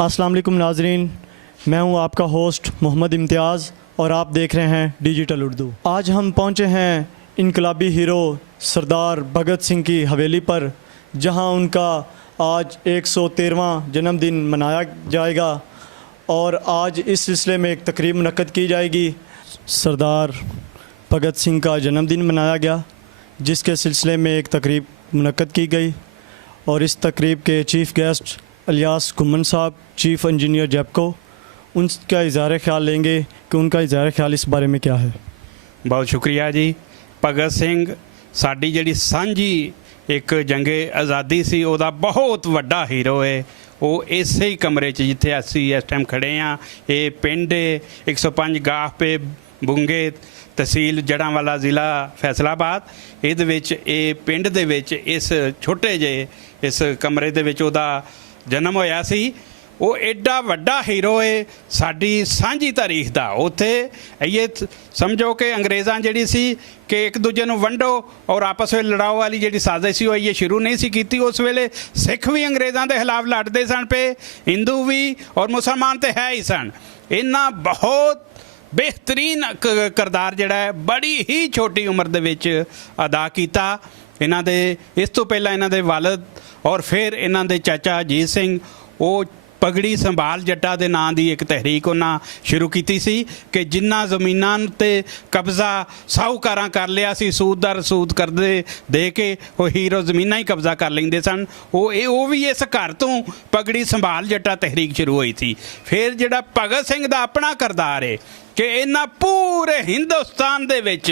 अस्सलाम वालेकुम नाजरीन, मैं हूं आपका होस्ट मोहम्मद इम्तियाज़ और आप देख रहे हैं डिजिटल उर्दू। आज हम पहुंचे हैं इनकलाबी हीरो सरदार भगत सिंह की हवेली पर, जहां उनका आज 113वां जन्मदिन मनाया जाएगा और आज इस सिलसिले में एक तकरीब मुनक्कद की जाएगी। सरदार भगत सिंह का जन्मदिन मनाया गया, जिसके सिलसिले में एक तकरीब मुनक्कद की गई और इस तकरीब के चीफ़ गेस्ट इलियास घुम्मन साहब, चीफ़ इंजीनियर जैपको, उनका इज़हार ख्याल लेंगे कि उनका इज़हार ख्याल इस बारे में क्या है। बहुत शुक्रिया जी। भगत सिंह साडी जिहड़ी सांझी एक जंगे आज़ादी सी, उहदा बहुत वड्डा हीरो है। वो इसे ही कमरे च जिथे असी इस टाइम खड़े हाँ, ये पिंड 105 गाफ पे बुंगे, तहसील जड़ांवाला, ज़िला फैसलाबाद। इहदे विच ये पिंड दे विच इस छोटे जे इस कमरे दे विच उहदा जन्म होया सी। वो एडा वड्डा हीरो है साडी सांझी तारीख दा। उत्थे ये समझो कि अंग्रेज़ां जिहड़ी सी कि एक दूजे नूं वंडो और आपस में लड़ाओ वाली जिहड़ी साजिश सी, ये शुरू नहीं सी कीती। उस वेले सिख भी अंग्रेज़ां दे खिलाफ लड़दे सन पे, हिंदू भी और मुसलमान तो है ही सन। इन्हां बहुत बेहतरीन किरदार जिहड़ा है बड़ी ही छोटी उम्र दे विच अदा कीता। इन्हां दे इस तो पहला इन्हां दे वालिद और फिर इन्हां दे चाचा अजीत सिंह, वो पगड़ी संभाल जट्टा दे नां दी एक तहरीक उन्हां शुरू कीती सी कि जिन्ना ज़मीनां ते कब्ज़ा साहूकारां कर लिया सी, सूददार सूद करदे दे के वो हीरो ज़मीनां ही कब्ज़ा कर लेंदे सन। वो भी इस घर तो पगड़ी संभाल जट्टा तहरीक शुरू हुई थी। फिर जिहड़ा भगत सिंह दा अपना किरदार है कि इन्हां पूरे हिंदुस्तान दे विच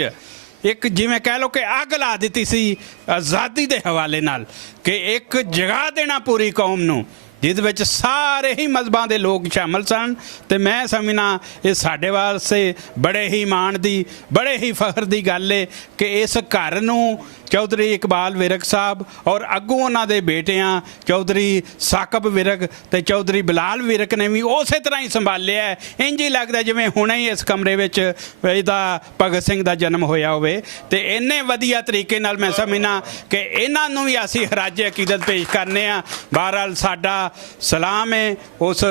एक जिवें कह लो कि अग ला दी सी आज़ादी के हवाले नाल, कि एक जगा देना पूरी कौम नूं, जिस विच सारे ही मजहबां दे लोग शामिल सन। तो मैं समझना ये साडे वास्ते बड़े ही माण दी, बड़े ही फखर दी गल है कि इस घर नूं चौधरी इकबाल विरक साहब और अगों उन्हां दे बेटियां चौधरी साकब विरक ते चौधरी बिलाल विरक ने भी उस तरह ही संभालिया है। इंज ही लगदा जिवें हुणे ही इस कमरे विच इहदा भगत सिंह दा जन्म होया होवे। ते इन्ने वधिया तरीके नाल मैं समझना कि इन्हां नूं भी असीं खराजे अकीदत पेश करने आ। बहरहाल साडा सलाम है उस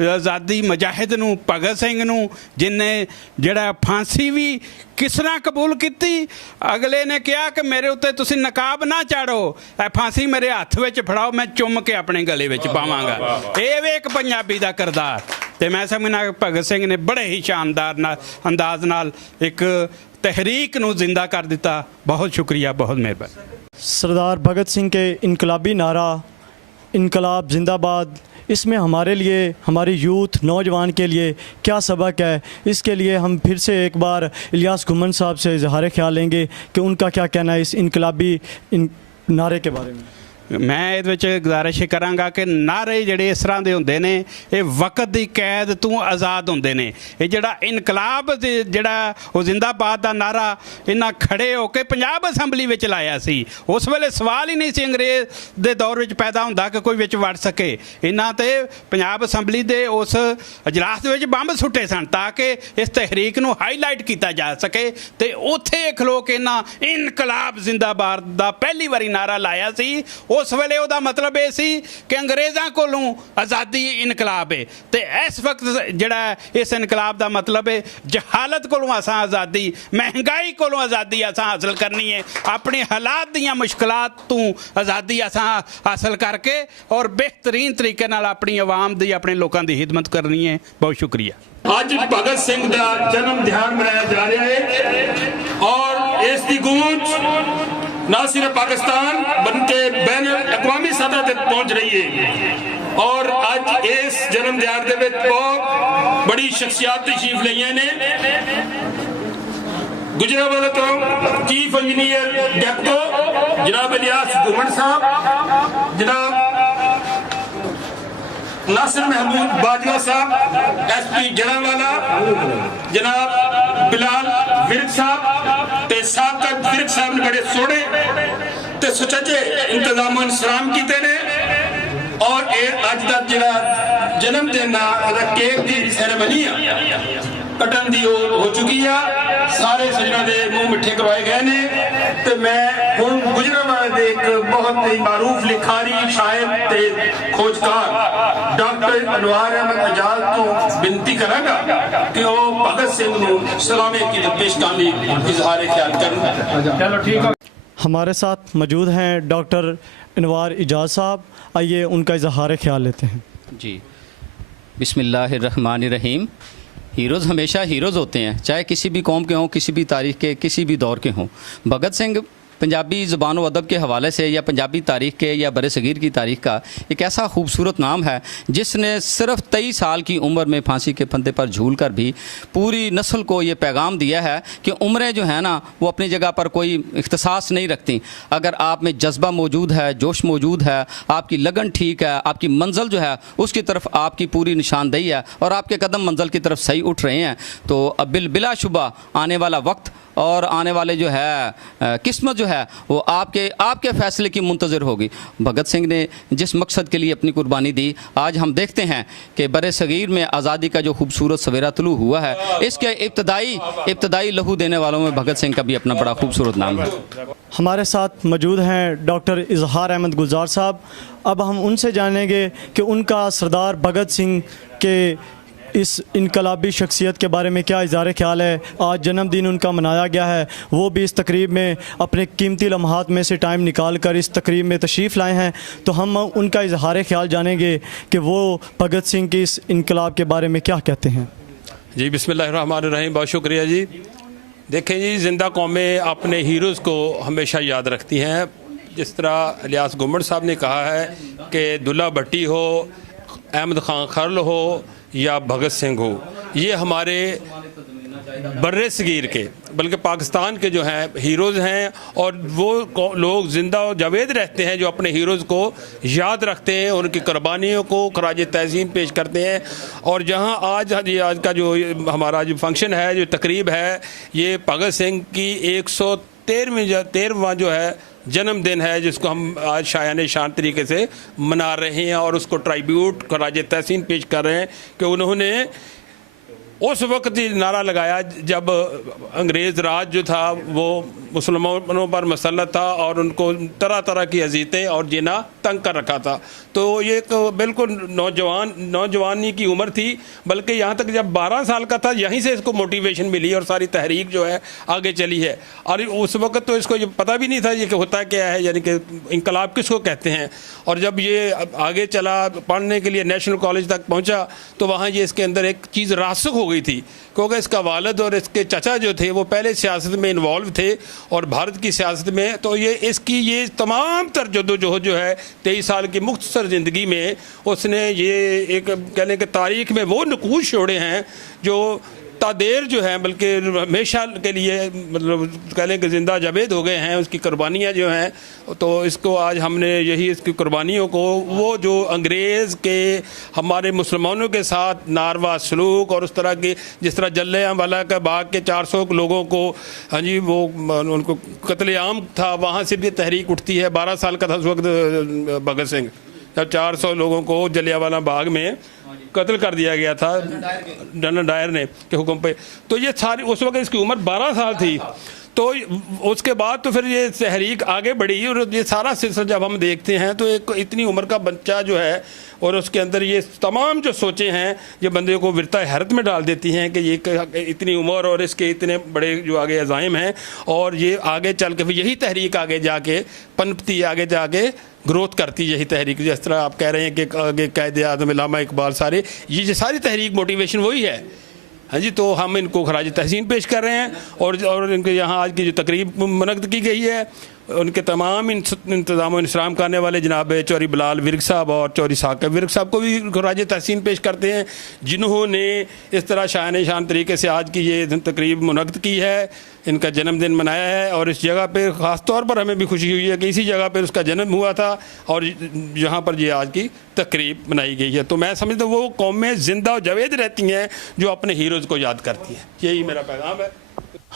आज़ादी मुजाहिद नूं, भगत सिंह नूं, जिन्हें जिहड़ा फांसी भी किस तरह कबूल की। अगले ने कहा कि मेरे उत्ते तुसीं नकाब ना चाड़ो, फांसी मेरे हत्थ विच फड़ाओ, मैं चुम के अपने गले विच पावांगा। ये वे एक पंजाबी दा किरदार। ते मैं समझना भगत सिंह ने बड़े ही शानदार अंदाज नाल एक तहरीक नूं जिंदा कर दिता। बहुत शुक्रिया, बहुत मेहरबानी। सरदार भगत सिंह के इनकलाबी नारा इनकलाब जिंदाबाद, इसमें हमारे लिए, हमारी यूथ नौजवान के लिए क्या सबक है, इसके लिए हम फिर से एक बार इलियास घुम्मन साहब से इज़हार ख्याल लेंगे कि उनका क्या कहना है इस इनकलाबी नारे के बारे में। मैं ये गुजारिश कराँगा कि नारे जिहड़े इस तरह के होंदे ने, ये वक्त की कैद तू आज़ाद होंदे ने। ये जिहड़ा इनकलाब जिहड़ा वो जिंदाबाद का नारा इन्हां खड़े होकर पंजाब असैंबली विच लाया सी। उस वेले सवाल ही नहीं सी अंग्रेज़ दे दौर विच पैदा हुंदा कि कोई विच वड़ सके। इन्हां ते पंजाब असैंबली दे उस अजलास विच बंब सुट्टे सन ताकि इस तहरीक नूं हाईलाइट किया जा सके। ते उत्थे खलो के इन्हां इनकलाब जिंदाबाद दा पहली वारी नारा लाया सी। उस वेले उहदा मतलब ये सी कि अंग्रेज़ां कोलों आज़ादी इनकलाब है, तो इस वक्त जिहड़ा इस इनकलाब का मतलब है जहालत कोलों असां आज़ादी, महंगाई कोलों आज़ादी असां हासिल करनी है, अपने हालात दीयां मुश्किलात तो आज़ादी असां हासिल करके और बेहतरीन तरीके नाल अपनी आवाम दी, अपने लोगों की खिदमत करनी है। बहुत शुक्रिया। आज भगत सिंह का जन्म ध्यान मनाया जा रहा है और इसकी गूंज ना सिर्फ पाकिस्तान बनके बैन अक़वामी सतह तक पहुंच रही है। और अज इस जन्म दिहाड़ दे विच बहुत बड़ी शख्सियत तशरीफ लईआं ने। गुजरांवाला तो चीफ इंजीनियर जैपको जनाब इलियास घुम्मन साहब, जनाब नासिर महमूद बाजवा साहब SP जड़ांवाला, जनाब बिलाल विरक साहब ते साकब विरक साहब ने बड़े सोहने ते सुचजे इंतजाम सलाम किए ने। और अज तक जिहड़ा जन्म दिन केक की सैरेमनी कटन की हो चुकी है। सारे सजना के मूँह मिठे करवाए गए ने ते मैं हुण गुजरांवाले दे एक बहुत ही मारूफ लिखारी शायर ते खोजकार डॉक्टर अनवार अहमद आजाद तो बिनती करांगा कि वह भगत सिंह नूं सलामे की पेश करने इजहार ख्याल करन। चलो ठीक है। हमारे साथ मौजूद हैं डॉक्टर अनवार इजाज़ साहब, आइए उनका इजहार ख्याल लेते हैं। जी, बिस्मिल्लाहिर्रहमानिर्रहीम। हीरोज़ हमेशा हीरोज़ होते हैं, चाहे किसी भी कौम के हों, किसी भी तारीख़ के, किसी भी दौर के हों। भगत सिंह पंजाबी ज़ुबान व अदब के हवाले से या पंजाबी तारीख़ के या बर सग़ीर की तारीख़ का एक ऐसा खूबसूरत नाम है जिसने सिर्फ 23 साल की उम्र में फांसी के फंदे पर झूल कर भी पूरी नस्ल को ये पैगाम दिया है कि उम्रें जो है ना वो अपनी जगह पर कोई इख्तिसास नहीं रखती। अगर आप में जज्बा मौजूद है, जोश मौजूद है, आपकी लगन ठीक है, आपकी मंजिल जो है उसकी तरफ आपकी पूरी निशानदेही है और आपके कदम मंजिल की तरफ सही उठ रहे हैं, तो अब बिलाशुबा आने वाला वक्त और आने वाले जो है किस्मत जो है वो आपके फ़ैसले की मुंतज़िर होगी। भगत सिंह ने जिस मकसद के लिए अपनी कुर्बानी दी, आज हम देखते हैं कि बर सग़ीर में आज़ादी का जो खूबसूरत सवेरा तुलू हुआ है, इसके इब्तदाई लहू देने वालों में भगत सिंह का भी अपना बड़ा खूबसूरत नाम है। हमारे साथ मौजूद हैं डॉक्टर इजहार अहमद गुलजार साहब। अब हम उनसे जानेंगे कि उनका सरदार भगत सिंह के इस इनकलाबी शख्सियत के बारे में क्या इज़हार ख्याल है। आज जन्मदिन उनका मनाया गया है, वो भी इस तकरीब में अपने कीमती लम्हात में से टाइम निकाल कर इस तकरीब में तशरीफ़ लाए हैं, तो हम उनका इज़हार ख्याल जानेंगे कि वो भगत सिंह की इस इनकलाब के बारे में क्या कहते हैं। जी बिस्मिल्लाहिर्रहमानिर्रहीम, बहुत शुक्रिया जी। देखें जी, ज़िंदा कौमें अपने हीरोज़ को हमेशा याद रखती हैं। जिस तरह इलियास गुम्मड़ साहब ने कहा है कि दुल्ला भट्टी हो, अहमद खान खरल हो या भगत सिंह हो, ये हमारे बर्रे सगीर के बल्कि पाकिस्तान के जो हैं हीरोज़ हैं, और वो लोग ज़िंदा और जावेद रहते हैं जो अपने हीरोज़ को याद रखते हैं, उनकी कुर्बानियों को खराज तहसीन पेश करते हैं। और जहां आज का जो हमारा जो फंक्शन है, जो तकरीब है, ये भगत सिंह की 113वां जो है जन्मदिन है, जिसको हम आज शायान शान तरीके से मना रहे हैं और उसको ट्राइब्यूट खराज तहसीन पेश कर रहे हैं कि उन्होंने उस वक्त ही नारा लगाया जब अंग्रेज़ राज जो था वो मुसलमानों पर मसलत था और उनको तरह तरह की अजीतें और जीना तंग कर रखा था। तो ये एक बिल्कुल नौजवानी की उम्र थी, बल्कि यहाँ तक जब 12 साल का था यहीं से इसको मोटिवेशन मिली और सारी तहरीक जो है आगे चली है। और उस वक्त तो इसको ये पता भी नहीं था ये कि होता क्या है, यानी कि इनकलाब किसको कहते हैं। और जब ये आगे चला, पढ़ने के लिए नेशनल कॉलेज तक पहुँचा, तो वहाँ ये इसके अंदर एक चीज़ रासुख हो गई थी, क्योंकि इसका वालिद और इसके चचा जो थे वो पहले सियासत में इन्वॉल्व थे और भारत की सियासत में। तो ये तमाम तर जद्दोजहद जो है 23 साल की मुख्तसर ज़िंदगी में उसने ये एक कहने के तारीख़ में वो नकूश छोड़े हैं जो तादेर जो हैं बल्कि हमेशा के लिए मतलब कहने के ज़िंदा जावेद हो गए हैं, उसकी कुर्बानियाँ जो हैं। तो इसको आज हमने यही इसकी कुर्बानियों को वो जो अंग्रेज़ के हमारे मुसलमानों के साथ नारवा सलूक और उस तरह की, जिस तरह जलियांवाला के बाग के 400 लोगों को, हाँ जी, वो उनको कत्लेआम था, वहाँ से भी तहरीक उठती है। 12 साल का था उस वक्त भगत सिंह, जब 400 लोगों को जलियांवाला बाग में कत्ल कर दिया गया था जनरल डायर ने के हुक्म पे। तो ये सारी उस वक्त इसकी उम्र 12 साल थी। तो उसके बाद तो फिर ये तहरीक आगे बढ़ी और ये सारा सिलसिला जब हम देखते हैं तो एक इतनी उम्र का बच्चा जो है और उसके अंदर ये तमाम जो सोचें हैं ये बंदे को विरता हैरत में डाल देती हैं कि ये इतनी उम्र और इसके इतने बड़े जो आगे अज़ाइम हैं, और ये आगे चल के फिर यही तहरीक आगे जाके पनपती, आगे जाके ग्रोथ करती यही तहरीक। जिस तरह आप कह रहे हैं कि आगे कायदे आज़म इल्लामा इकबाल, सारे ये सारी तहरीक मोटिवेशन वही है। हाँ जी, तो हम इनको खराज तहसीन पेश कर रहे हैं और इनके यहाँ आज की जो तकरीब मुनक़्क़द की गई है उनके तमाम इंतज़ाम और इंतज़ाम करने वाले जनाब चौधरी बिलाल विर्क साहब और चौधरी साकिब विर्क साहब को भी खराज तहसीन पेश करते हैं, जिन्होंने इस तरह शान शान तरीके से आज की ये तकरीब मुनक़्क़द की है, इनका जन्मदिन मनाया है। और इस जगह पे ख़ास तौर पर हमें भी खुशी हुई है कि इसी जगह पर उसका जन्म हुआ था और यहाँ पर ये आज की तकरीब मनाई गई है। तो मैं समझता हूँ वो कौमें ज़िंदा और जावेद रहती हैं जो अपने हीरोज़ को याद करती हैं। यही मेरा पैगाम है।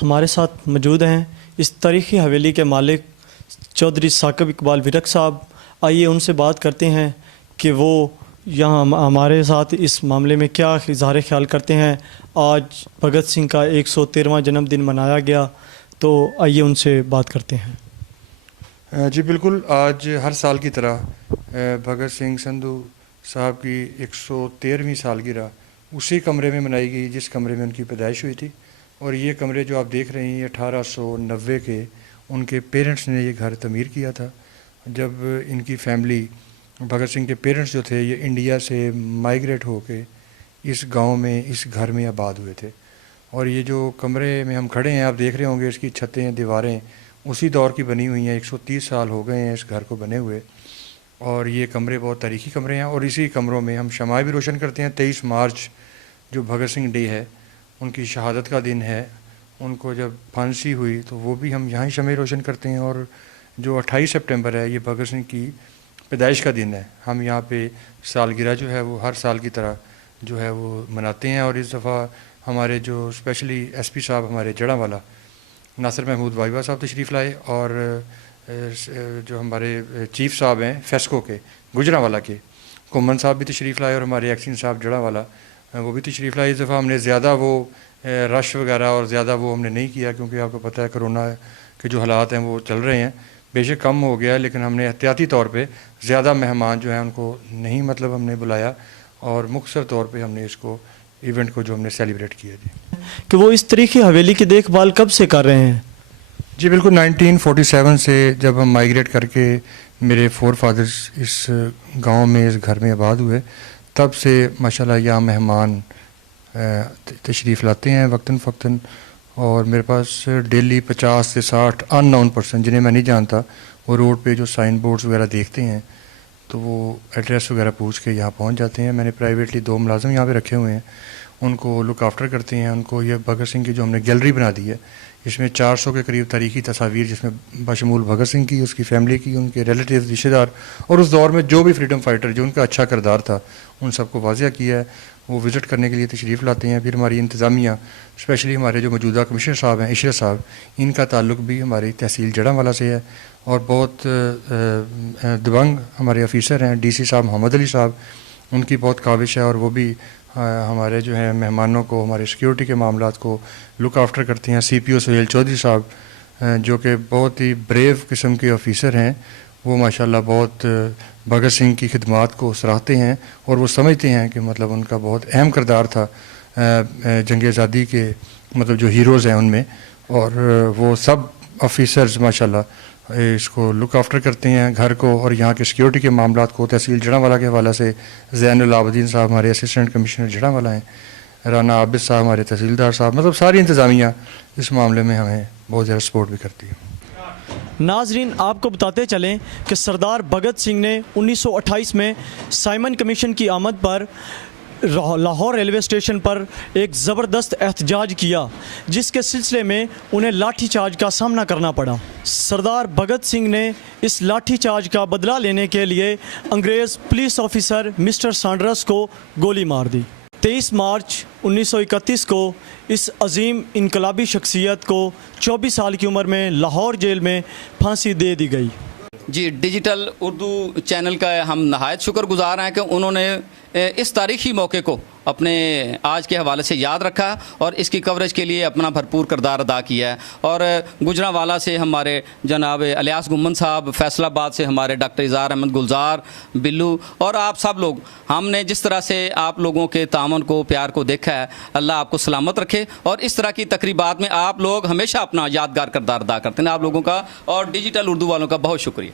हमारे साथ मौजूद हैं इस तारीख़ी हवेली के मालिक चौधरी साकिब इकबाल विरक साहब। आइए उनसे बात करते हैं कि वो यहाँ हमारे साथ इस मामले में क्या इजहार ख्याल करते हैं। आज भगत सिंह का 113वां जन्मदिन मनाया गया, तो आइए उनसे बात करते हैं। जी बिल्कुल, आज हर साल की तरह भगत सिंह संधू साहब की 113वीं सालगिरह उसी कमरे में मनाई गई जिस कमरे में उनकी पैदाइश हुई थी। और ये कमरे जो आप देख रहे हैं, ये 1890 के उनके पेरेंट्स ने ये घर तमीर किया था। जब इनकी फैमिली, भगत सिंह के पेरेंट्स जो थे, ये इंडिया से माइग्रेट होके इस गांव में, इस घर में आबाद हुए थे। और ये जो कमरे में हम खड़े हैं, आप देख रहे होंगे, इसकी छतें, दीवारें उसी दौर की बनी हुई हैं। 130 साल हो गए हैं इस घर को बने हुए। और ये कमरे बहुत तारीखी कमरे हैं। और इसी कमरों में हम शमाएं भी रोशन करते हैं। 23 मार्च जो भगत सिंह डे है, उनकी शहादत का दिन है, उनको जब फांसी हुई तो वो भी हम यहाँ ही शमें रोशन करते हैं। और जो 28 सितंबर है, ये भगत सिंह की पैदाइश का दिन है। हम यहाँ पे सालगिरह जो है वो हर साल की तरह जो है वो मनाते हैं। और इस दफ़ा हमारे जो स्पेशली एसपी साहब हमारे जड़ांवाला नासिर महमूद वाइवा साहब तशरीफ़ लाए, और जो हमारे चीफ साहब हैं फेस्को के गुजरांवाला के, कुम्मन साहब भी तशरीफ़ लाए, और हमारे एक्सिन साहब जड़ांवाला वो भी तशरीफ़ लाए। इस दफ़ा हमने ज़्यादा वो रश वगैरह और ज़्यादा वो हमने नहीं किया, क्योंकि आपको पता है कोरोना के जो हालात हैं वो चल रहे हैं। बेशक कम हो गया, लेकिन हमने एहतियाती तौर पे ज़्यादा मेहमान जो हैं उनको नहीं हमने बुलाया, और मुख्तसर तौर पे हमने इसको इवेंट को जो हमने सेलिब्रेट किया। जी कि वो इस तरीके हवेली की देखभाल कब से कर रहे हैं? जी बिल्कुल, 1947 से जब हम माइग्रेट करके मेरे फोर फादर्स इस गांव में, इस घर में आबाद हुए, तब से माशाल्लाह यहाँ मेहमान तशरीफ़ लाते हैं वक्तन फ़क्तन। और मेरे पास डेली 50 से 60 अननोन पर्सन, जिन्हें मैं नहीं जानता, वो रोड पे जो साइन बोर्ड्स वगैरह देखते हैं तो वो एड्रेस वगैरह पूछ के यहाँ पहुँच जाते हैं। मैंने प्राइवेटली 2 मुलाजिम यहाँ पे रखे हुए हैं, उनको लुक आफ्टर करते हैं। उनको ये भगत सिंह की जो हमने गैलरी बना दी है, इसमें 400 के करीब तारीखी तस्वीर, जिसमें बशमूल भगत सिंह की, उसकी फैमिली की, उनके रिलेटिव, रिश्तेदार, और उस दौर में जो भी फ्रीडम फाइटर जो उनका अच्छा किरदार था, उन सबको वाजिया किया है। वो विज़िट करने के लिए तशरीफ़ लाते हैं। फिर हमारी इंतज़ामिया, स्पेशली हमारे जो मौजूदा कमिश्नर साहब हैं इशरत साहब, इनका ताल्लुक भी हमारी तहसील जड़ांवाला से है। और बहुत दबंग हमारे ऑफिसर हैं, डीसी साहब मोहम्मद अली साहब, उनकी बहुत काविश है, और वो भी हमारे जो हैं मेहमानों को, हमारे सिक्योरिटी के मामलात को लुक आफ्टर करते हैं। CPO सुहेल चौधरी साहब, जो कि बहुत ही ब्रेव किस्म के ऑफिसर हैं, वो माशाल्लाह बहुत भगत सिंह की खिदमात को सराहते हैं, और वो समझते हैं कि मतलब उनका बहुत अहम किरदार था जंग आज़ादी के, मतलब जो हीरोज़ हैं उनमें। और वो सब ऑफिसर्स माशाल्लाह इसको लुक आफ्टर करते हैं घर को। और यहाँ के सिक्योरिटी के मामलात को तहसील जड़ांवाला के हवाले से ज़ैनुल आबदीन साहब हमारे असिस्टेंट कमिश्नर जड़ांवाला हैं, राना आबिद साहब हमारे तहसीलदार साहब, मतलब सारी इंतज़ामिया इस मामले में हमें बहुत ज़्यादा सपोर्ट भी करती है। नाजरीन, आपको बताते चलें कि सरदार भगत सिंह ने 1928 में साइमन कमीशन की आमद पर लाहौर रेलवे स्टेशन पर एक ज़बरदस्त एहतजाज किया, जिसके सिलसिले में उन्हें लाठीचार्ज का सामना करना पड़ा। सरदार भगत सिंह ने इस लाठीचार्ज का बदला लेने के लिए अंग्रेज़ पुलिस ऑफिसर मिस्टर सैंडर्स को गोली मार दी। 23 मार्च 1931 को इस अजीम इनकलाबी शख्सियत को 24 साल की उम्र में लाहौर जेल में फांसी दे दी गई। जी, डिजिटल उर्दू चैनल का हम नहायत शुक्रगुजार हैं कि उन्होंने इस तारीख़ी मौके को अपने आज के हवाले से याद रखा और इसकी कवरेज के लिए अपना भरपूर किरदार अदा किया है। और गुजरांवाला से हमारे जनाब अलियास गुम्मन साहब, फैसलाबाद से हमारे डॉक्टर इज़हार अहमद गुलजार, बिल्लू, और आप सब लोग, हमने जिस तरह से आप लोगों के तामन को, प्यार को देखा है, अल्लाह आपको सलामत रखे। और इस तरह की तकरीबात में आप लोग हमेशा अपना यादगार किरदार अदा करते हैं। आप लोगों का और डिजिटल उर्दू वालों का बहुत शुक्रिया।